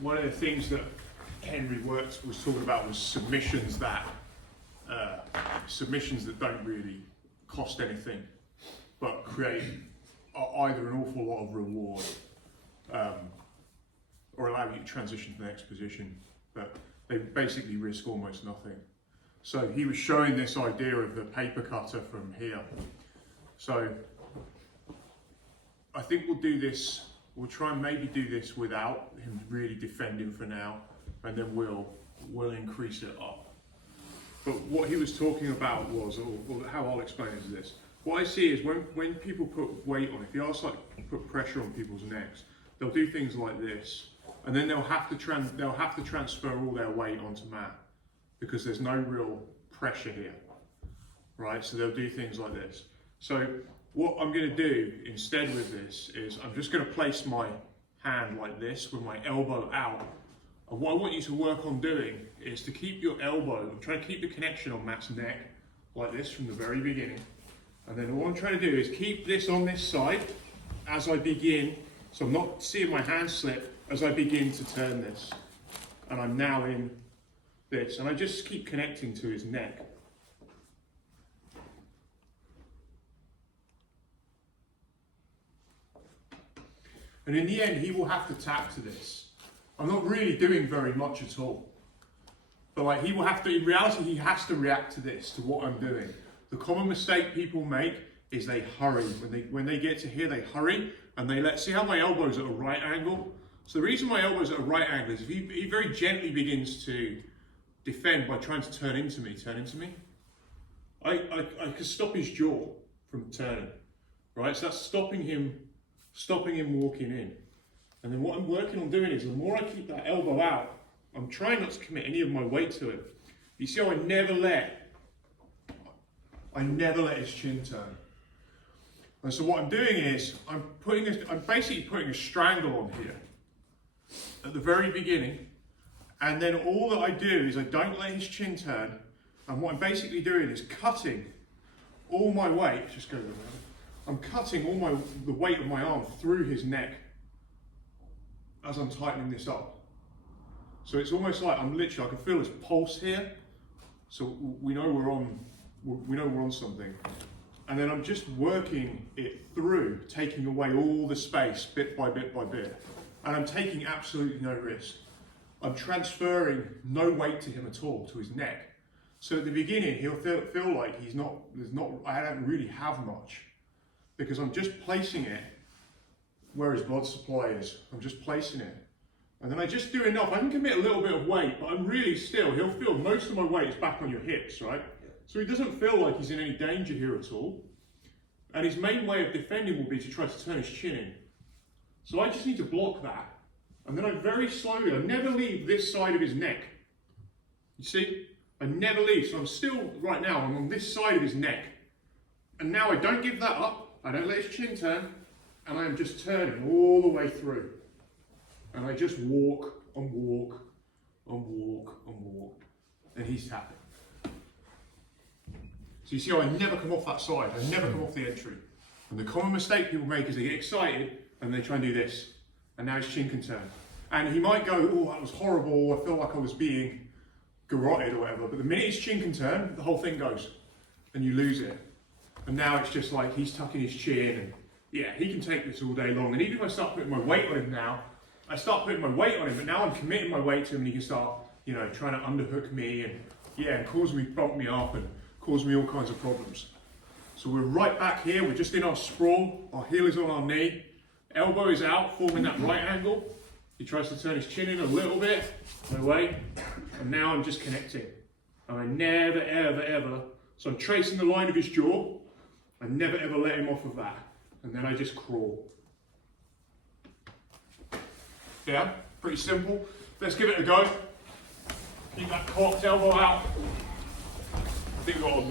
one of the things that Henry was talking about was submissions that don't really cost anything, but create either an awful lot of reward or allow you to transition to the next position, but they basically risk almost nothing. So he was showing this idea of the paper cutter from here. So I think we'll do this, we'll try and maybe do this without him really defending for now, and then we'll increase it up. But what he was talking about was, or how I'll explain it is this. What I see is when people put weight on, if you ask like put pressure on people's necks, they'll do things like this, and then they'll have to transfer all their weight onto mat because there's no real pressure here, right? So they'll do things like this. So what I'm going to do instead with this is I'm just going to place my hand like this with my elbow out. And what I want you to work on doing is to keep your elbow, try to keep the connection on Matt's neck like this from the very beginning. And then what I'm trying to do is keep this on this side as I begin, so I'm not seeing my hand slip as I begin to turn this. And I'm now in this, and I just keep connecting to his neck. And in the end, he will have to tap to this. I'm not really doing very much at all. But like he will have to, in reality, he has to react to this, to what I'm doing. The common mistake people make is they hurry. When they get to here, they hurry and they see how my elbow's at a right angle. So the reason my elbow's at a right angle is if he very gently begins to defend by trying to turn into me, I can stop his jaw from turning, right? So that's stopping him walking in. And then what I'm working on doing is the more I keep that elbow out, I'm trying not to commit any of my weight to it. You see how I never let his chin turn. And so what I'm doing is I'm basically putting a strangle on here at the very beginning, and then all that I do is I don't let his chin turn, and what I'm basically doing is cutting all my weight, just go around. I'm cutting all the weight of my arm through his neck as I'm tightening this up. So it's almost like I can feel his pulse here. So we know we're on something. And then I'm just working it through, taking away all the space bit by bit by bit. And I'm taking absolutely no risk. I'm transferring no weight to him at all, to his neck. So at the beginning, he'll feel like I don't really have much, because I'm just placing it where his blood supply is. I'm just placing it. And then I just do enough. I can commit a little bit of weight, but I'm really still, he'll feel most of my weight is back on your hips, right? So he doesn't feel like he's in any danger here at all. And his main way of defending will be to try to turn his chin in. So I just need to block that. And then I very slowly, I never leave this side of his neck. You see? I never leave. So I'm still, right now, I'm on this side of his neck. And now I don't give that up. I don't let his chin turn. And I am just turning all the way through. And I just walk and walk and walk and walk. And he's tapping. So you see how I never come off that side. I never come off the entry. And the common mistake people make is they get excited and they try and do this. And now his chin can turn. And he might go, oh, that was horrible. I feel like I was being garroted or whatever. But the minute his chin can turn, the whole thing goes. And you lose it. And now it's just like he's tucking his chin. And yeah, he can take this all day long. And even if I start putting my weight on him now, I start putting my weight on him. But now I'm committing my weight to him. And he can start, trying to underhook me. And cause me, bump me up. And cause me all kinds of problems. So we're right back here. We're just in our sprawl. Our heel is on our knee. Elbow is out, forming that right angle. He tries to turn his chin in a little bit. No way. And now I'm just connecting. And I never, ever, ever. So I'm tracing the line of his jaw. I never, ever let him off of that. And then I just crawl. Yeah, pretty simple. Let's give it a go. Keep that cocked elbow out. I think we've got a